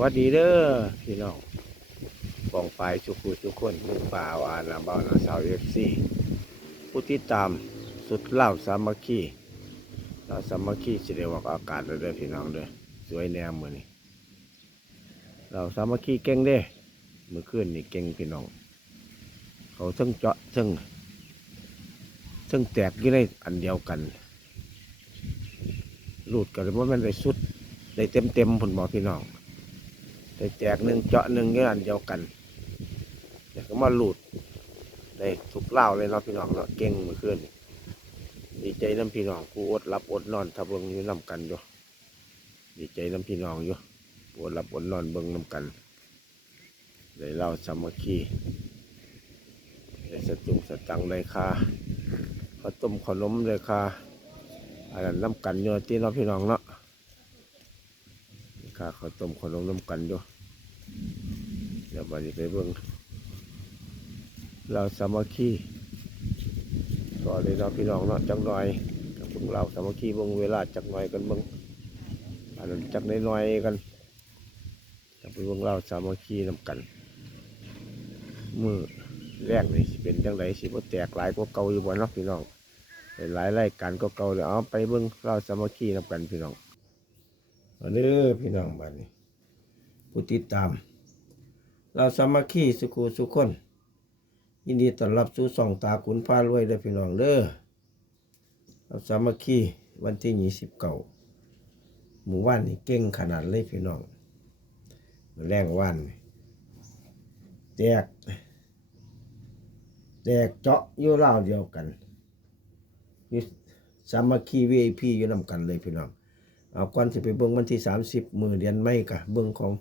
วัสดีเด้อพี่น้องกองไปชุกุทุกคนลูกป่าวานาบ้านาสาวเอฟซีผู้ที่ตามสุดเล่าสามัคคีเราสามัคคีสิได้ออกอากาศเลยเด้อพี่น้องเด้อสวยแนวมือนี่เราสามัคคีเก่งเด้มือคืนนี่เก่งพี่น้อง เขาทั้งเจาะทั้งทั้งแตกอยู่ในอันเดียวกันรูดกันว่ามันได้สุดได้เต็มเต็มผลบอกพี่น้อง ได้แตกหนึ่งเจาะหนึ่งเยอันเดียวกันเดี๋ยวก็มาหลุดได้ทุกเล่าเลยเนาะพี่น้องเนาะเก่งเมื่อคืนนี่ดีใจน้ำพี่น้องกูอดรับอดนอนถ้าเบิงอยู่น้ำกันอยู่ดีใจน้ำพี่น้องอยู่อดรับอดนอนเบิงน้ำกันได้เล่าสามัคคีได้สตุงสตังได้ค่าข้าวต้มขนมได้ค่าอันนั้นน้ำกันอยู่ที่เนาพี่น้องเนาะข้าข้าวต้มขนมน้ำกันอยู่ เดี๋ยววันนี้ไปเบิ่งเราสามัคคีก็เลยเราพี่น้องเนาะจักหน่อยกับพวกเราสามัคคีเบิ่งเวลาจักหน่อยกันเบิ่งอันนั้นจักน้อยๆกันจะไปเบิ่งเราสามัคคีน้ำกัน มือแรกนี่เป็นจังไดสิบ่แตกหลายกว่าเก่าอยู่บ่เนาะพี่น้องเป็นหลายรายการก็เก่าเลยเอาไปเบิ่งเราสามัคคีน้ำกันพี่น้องมาเด้พี่น้องบ้านนี้ผู้ติดตาม เราสามัคคีสุขุสุขคน ยินดีต้อนรับสู่ส่องตาขุนฟ้ารวยเด้อพี่น้องเด้อเราสามัคคีวันที่ยี่สิบเก้าหมู่บ้านนี่เก่งขนาดเลยพี่น้องมาแรงว่านแตกแตกเจาะอยู่ราเดียวกันอยู่สามัคคี VIP อพีโยู่นำกันเลยพี่น้องเอาก่อนสิไปเบิ่งวันที่30มือเดือนไม่กะเบิ่งของ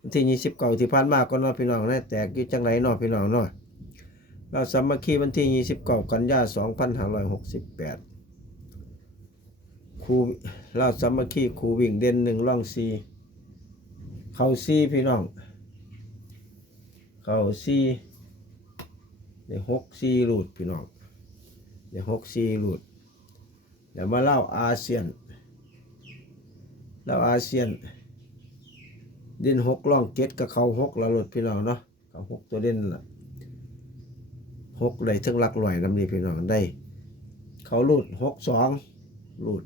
วันที่29ที่ผ่านมาก็นาะพี่น้องนะแตกอยู่จังไรนาะพี่น้องเนาะเราสามัคคีวันที่29กันยา2568ครูเราสามัคคีครูวิ่งเด่นหนึ่งร่องซีเขาซีพี่น้อง เขาซีในหกซีหลุดพี่น้องในหกซีหลุดเดี๋ยวมาเล่าอาเซียนแล้วอาเซียน เด่นหกล่องเก็ดกับเขาหกละลดพี่น้องเนาะกับหกตัวเด่นละหกได้ทั้งหลักลอยน้ำนี้พี่น้องได้ เขาลูดหกสองลูด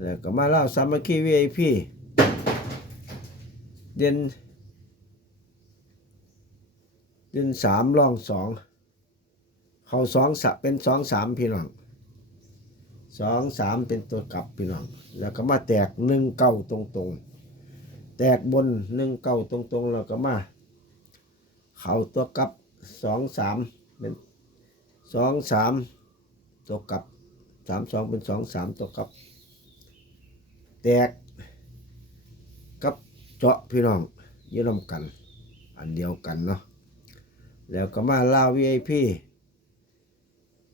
แล้วก็มาเล่าสามัคคีวีไอพีเด่นเด่นสามล่องสองเขาสองสะเป็นสองสามพี่น้องสองสามเป็นตัวกลับพี่น้อง แล้วก็มาแตกหนึ่งเก้าตรงตรงๆ แตกบนหนึ่งเก้าตรงตรงๆแล้วก็มา เข่าตัวกลับสองสามเป็นสองสามตัวกลับสามสองเป็นสองสามตัวกลับ แตกกับเจาะพี่น้องยืนำกัน อันเดียวกันเนาะแล้วก็มาลาววีไอพี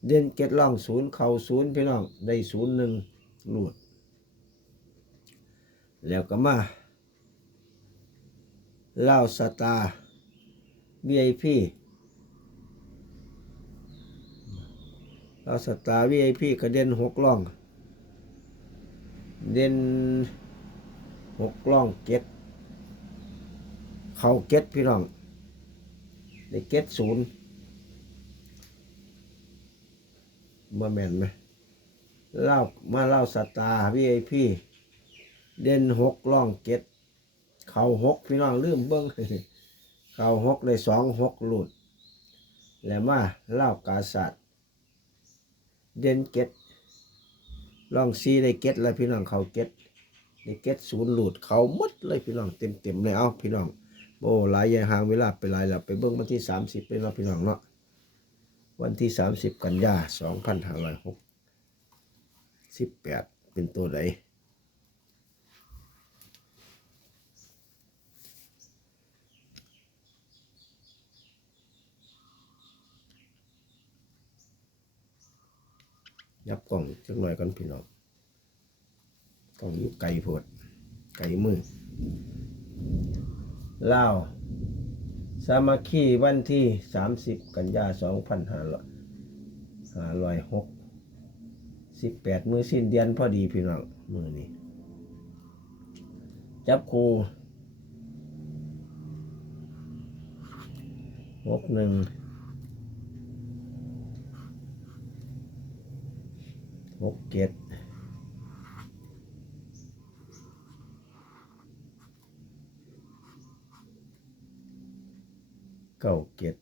เด่นเก็ดล่องศูนย์เข่าศูนย์พี่น้องได้ศูนย์หนึ่งหลุดแล้วก็มา เล่าสตาร์ VIP เล่าสตาร์ VIP ก็เด่นหกล่อง เด่นหกล่องเก็ดเข่าเก็ดพี่น้องได้เก็ดศูนย์มาแม่นไหมเล่ามาเล่าสตาร์วีไอพีเด่นหกล่องเก็ด เข่าหกพี่น้องลืมเบิ้งเข่าหกเลยสองหกหลุด แล้วมาเล่ากาสัตว์เด่นเก็ดล่องซีได้เก็ดแล้วพี่น้องเขาเก็ดได้เก็ดศูนย์หลุดเขาหมดเลยพี่น้องเต็มเต็มๆเลยเอาพี่น้องโอ้หลายยางห่างเวลาไปหลายแล้วไปเบิ้งวันที่สามสิบเป็นเราะพี่น้องเนาะวันที่30กันยา2568เป็นตัวไหน ยับกล่องจักหน่อยกันพี่น้องกล่องอยู่ไก่โพดไก่มือลาวสามัคคีวันที่ 30 กันยา2506 18 มือสิ้นเดือนพอดีพี่น้องมือนี้ จับครูหกหนึ่ง หกเจ็ดเก้าเจ็ด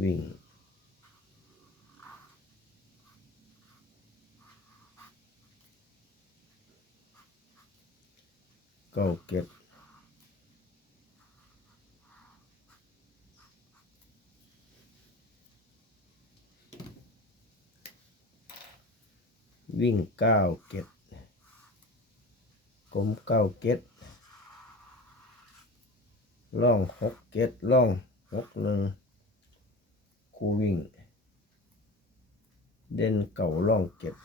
วิ่ง เก้าเก็ด วิ่งเก้าเก็ดกลมเก้าเก็ดล่องหกเก็ดล่องหกหนึ่งคูวิ่ง เด่นเก่าล่องเก็ด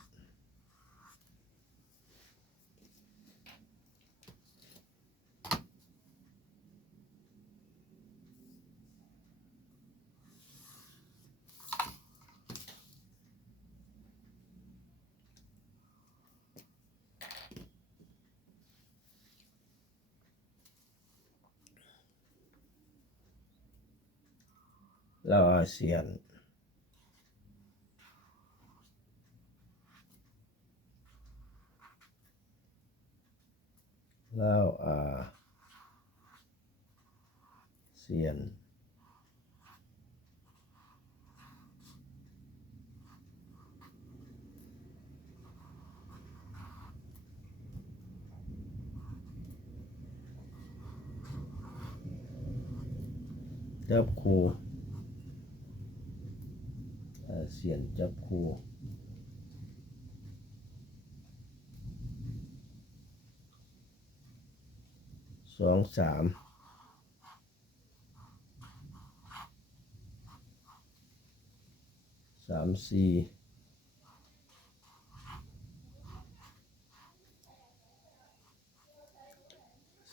เราอาเซียนเราอาเซียนจับคู เซียนจับคู่สองสามสามสี่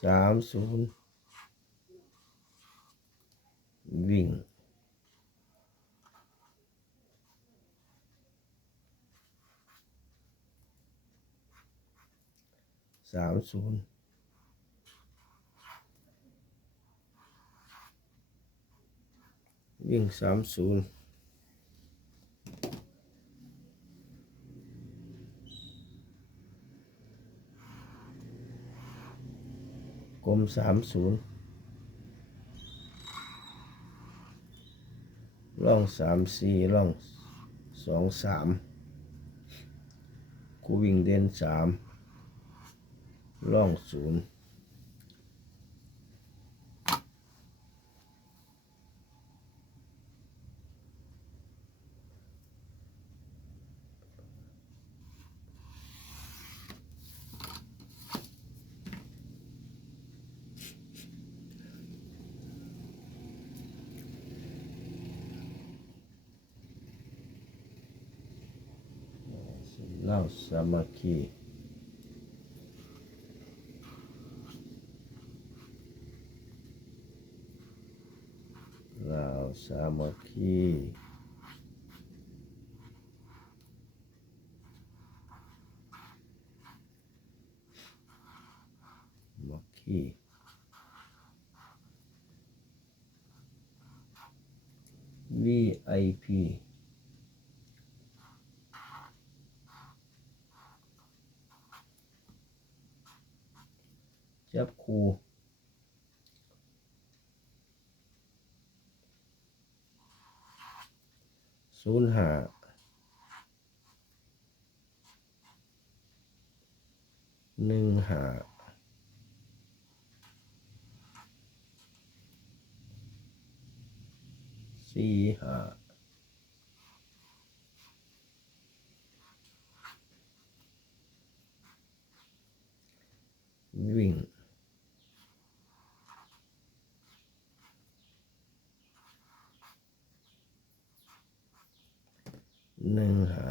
สามศูนย์วิ่ง สามศูนย์วิ่งสามศูนย์กลมสามศูนย์ล่องสามสี่ล่องสองสามคูวิ่งเด่นสาม ล่องศูนย์เล่าสามัคคี เรา สามัคคีมัคคี VIP จับคู่ ศูนย์ห้าหนึ่งห้าสี่ห้าวิ่ง หนึ่งหา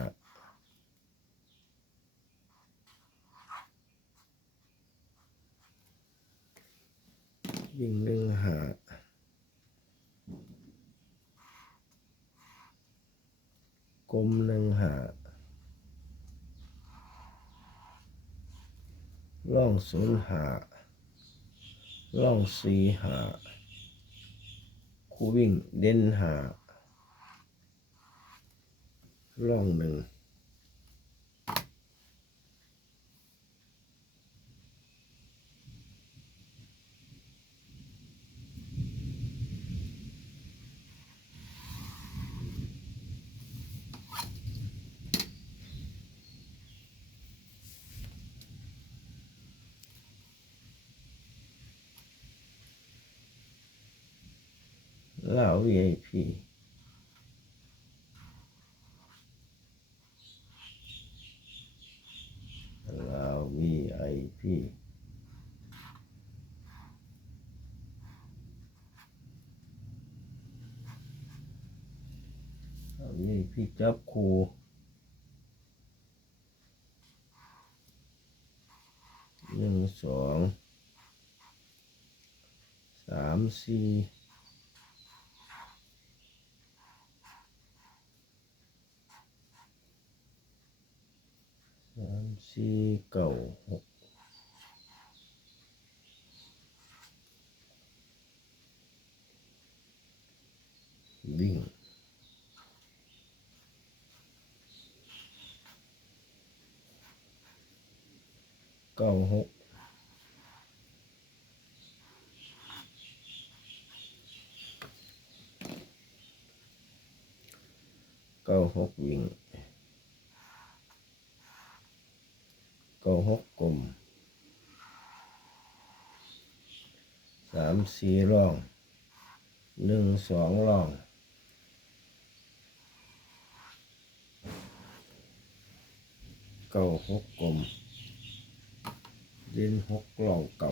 วิ่งหนึ่งหากลมหนึ่งหาล่องศูนย์หาล่องสีหาคู่วิ่งเด่นหา ล่องหนึ่งเหล่า VIP เหล่า VIP เห ล่จับคูหนึ่งสองสามสี่สามสี่เก้าหกวิ่งเก้าหกเก้าหกวิ่งเก้าหกกลมสามสี่ร่องหนึ่งสองร่องเก้าหกกลมเดินหกร่องเก่า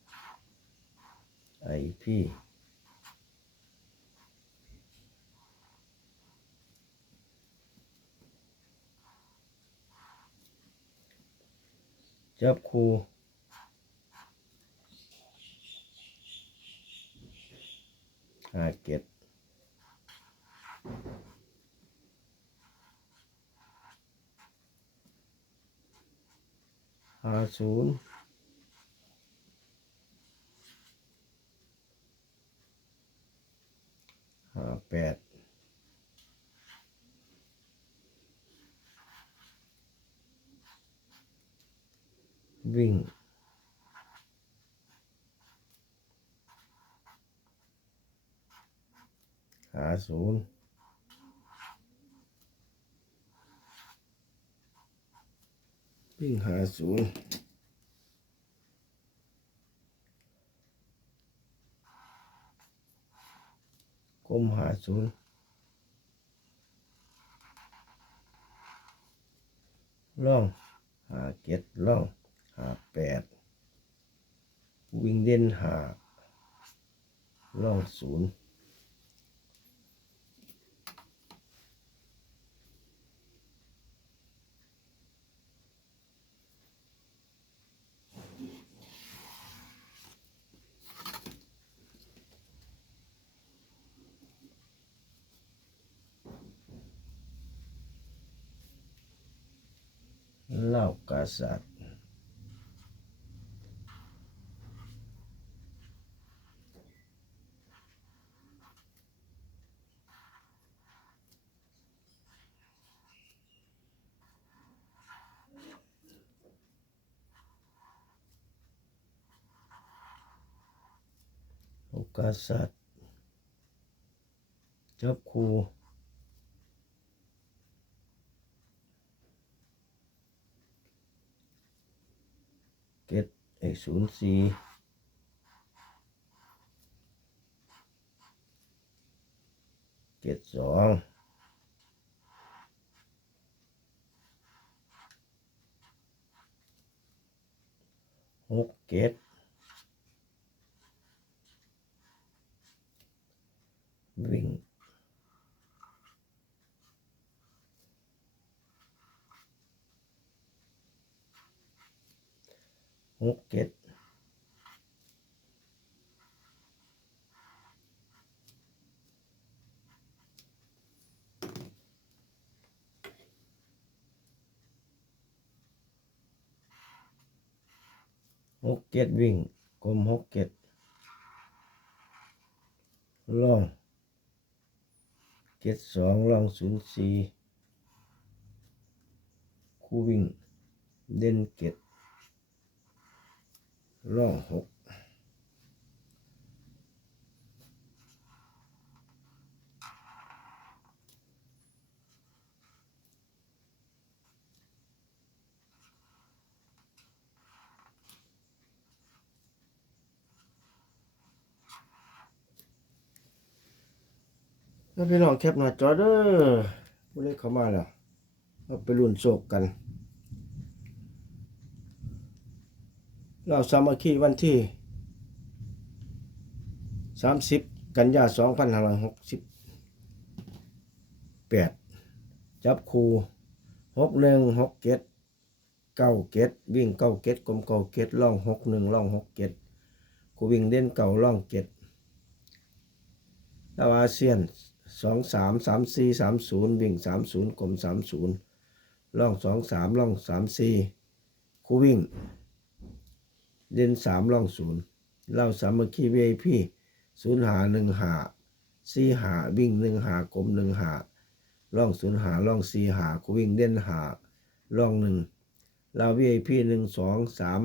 ไอพีจับคู่ห้าเก็ดห้าศูนย์ ห้าแปดวิ่ง หาศูนย์วิ่งหาศูนย์ก้มหาศูนย์ล่องหาเก็ดล่องหาแปดวิ่งเด่นหาล่องศูนย์ เล่ากาสัตว์โอกาสัตว์จับคู เก็ดเลขศูนย์สี่เจ็ดสองหกเจ็ดวิ่ง หกเจ็ดหกเจ็ดวิ่งกลมหกเจ็ดล่องเจ็ดสองล่องศูนย์สี่คู่วิ่งเด่นเจ็ด ล่องหกแล้วพี่น้องแคปหน้าจอเด้อวันนี้เข้ามาแล้วเราไปรุ่นโศกกัน เราสามัคคีวันที่ 30 กันยา2568 จับคู6 1 6 7 9เกตวิ่ง9เกตกลม9เกตล่อง 6 1ล่อง6เกตคูวิ่งเด่นเก่าล่องเกตดาวอาเซียนสองสามสามสี่สามศูนย์วิ่งสามศูนย์กลมสามศูนย์ล่องสองสามล่องสามสี่คู่วิ่ง เด่นสามล่องศูนย์เล่าสามัคคีวีไอพีศูนย์หาหนึ่งหาสี่หาวิ่งหนึ่งหากลมหนึ่งหาล่องศูนย์หาล่องสี่หาคูวิ่งเด่นหาล่องหนึ่งเราวีไอพีหนึ่งสองสาม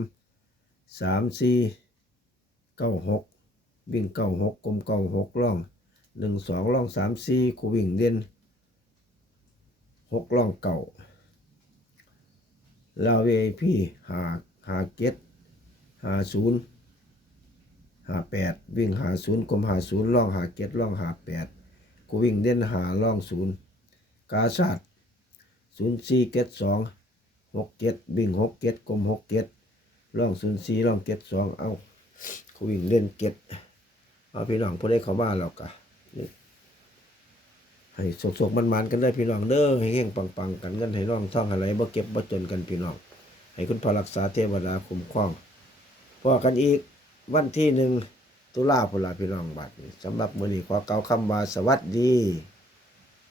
สามสี่เก้าหกวิ่งเก้าหกกลมเก้าหกล่องหนึ่งสองล่องสามสี่คูวิ่งเด่นหกล่องเก่าลาวเอพีหาหาเก็ต หาศูนย์หาแปดวิ่งหาศูนย์กลมหาศูนย์ล่องหาเก็ตล่องหาแปดคูวิ่งเด่นหาล่องศูนย์กาชาดศูนย์สี่เก็ตสองหกเก็ตวิ่งหกเก็ตกลมหกเก็ตล่องศูนย์สี่ล่องเก็ตสองเอาคูวิ่งเล่นเก็ตเอาพี่น้องผู้ได้เข้าบ้านแล้วกะให้สกๆมันๆกันได้พี่น้องเด้อให้เฮงปังๆกันเงินให้ร่องท่องอะไรบ่เก็บบ่จนกันพี่น้องให้คุณพระรักษาเทวดาคุ้มครอง พอกันอีกวันที่หนึ่งตุลาพุ่นล่ะพี่น้องบัดสำหรับมือนี้ขอเก่าคำว่าสวัสดี